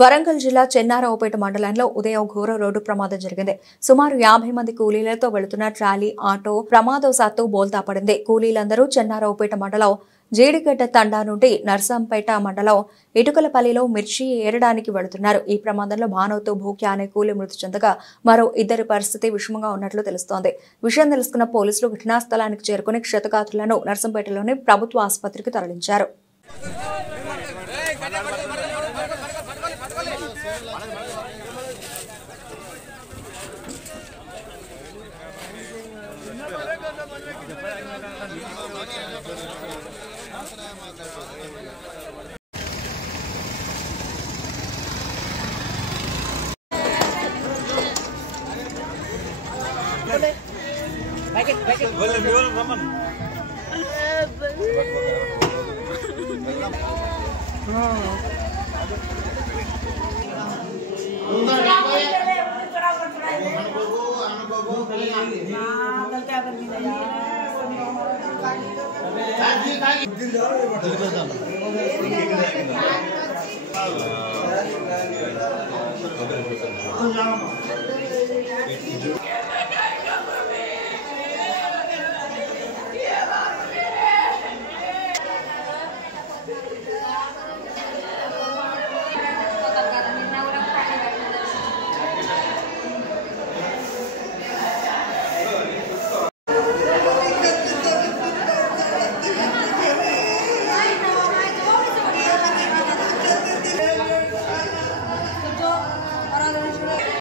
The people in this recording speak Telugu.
వరంగల్ జిల్లా చెన్నారావుపేట మండలంలో ఉదయం ఘోర రోడ్డు ప్రమాదం జరిగింది. సుమారు 50 మంది కూలీలతో వెళుతున్న ట్రాలీ ఆటో ప్రమాదవశాత్తు బోల్తా పడింది. కూలీలందరూ చెన్నారావుపేట మండలం జీడిగడ్డ తండా నుండి నర్సంపేట మండలం ఇటుకలపల్లిలో మిర్చి ఏరడానికి వెళుతున్నారు. ఈ ప్రమాదంలో భానుతో భూక్యా అనే కూలీ మృతి చెందగా మరో ఇద్దరి పరిస్థితి విషమంగా ఉన్నట్లు తెలుస్తోంది. విషయం తెలుసుకున్న పోలీసులు ఘటనా స్థలానికి చేరుకుని క్షతగాత్రులను నర్సంపేటలోని ప్రభుత్వ ఆసుపత్రికి తరలించారు.